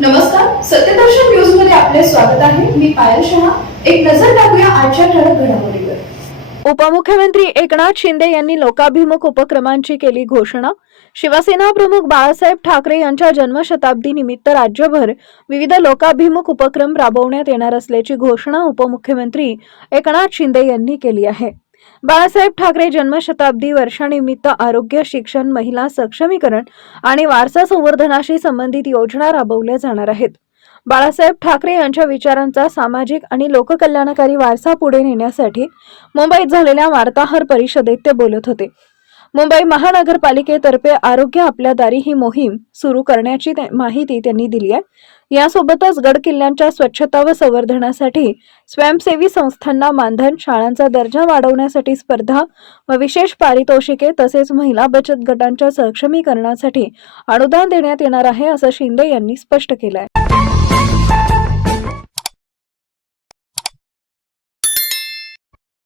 नमस्कार, सत्यदर्शन न्यूज मध्ये आपले स्वागत आहे. मी पायल शहा. एक नजर टाकूया आजच्या ठळक घडामोडीवर. उपमुख्यमंत्री एकनाथ शिंदे यांनी लोकाभिमुख उपक्रमांची केली घोषणा. शिवसेना प्रमुख बाळासाहेब ठाकरे यांच्या जन्मशताब्दी निमित्त राज्यभर विविध लोकाभिमुख उपक्रम राबवण्यात येणार असल्याची घोषणा उपमुख्यमंत्री एकनाथ शिंदे यांनी केली आहे. बाळासाहेब ठाकरे जन्मशताब्दी वर्षानिमित्त आरोग्य, शिक्षण, महिला सक्षमीकरण आणि वारसा संवर्धनाशी संबंधित योजना राबवल्या जाणार आहेत. बाळासाहेब ठाकरे यांच्या विचारांचा सामाजिक आणि लोककल्याणकारी वारसा पुढे नेण्यासाठी मुंबईत झालेल्या वार्ताहर परिषदेत ते बोलत होते. मुंबई महानगरपालिकेतर्फे आरोग्य आपल्या दारी ही मोहीम सुरू करण्याची माहिती त्यांनी दिली आहे. यासोबतच गड किल्ल्यांच्या स्वच्छता व संवर्धनासाठी स्वयंसेवी संस्थांना मानधन, शाळांचा दर्जा वाढवण्यासाठी स्पर्धा व विशेष पारितोषिके तसेच महिला बचत गटांच्या सक्षमीकरणासाठी अनुदान देण्यात येणार आहे, असं शिंदे यांनी स्पष्ट केलं आहे.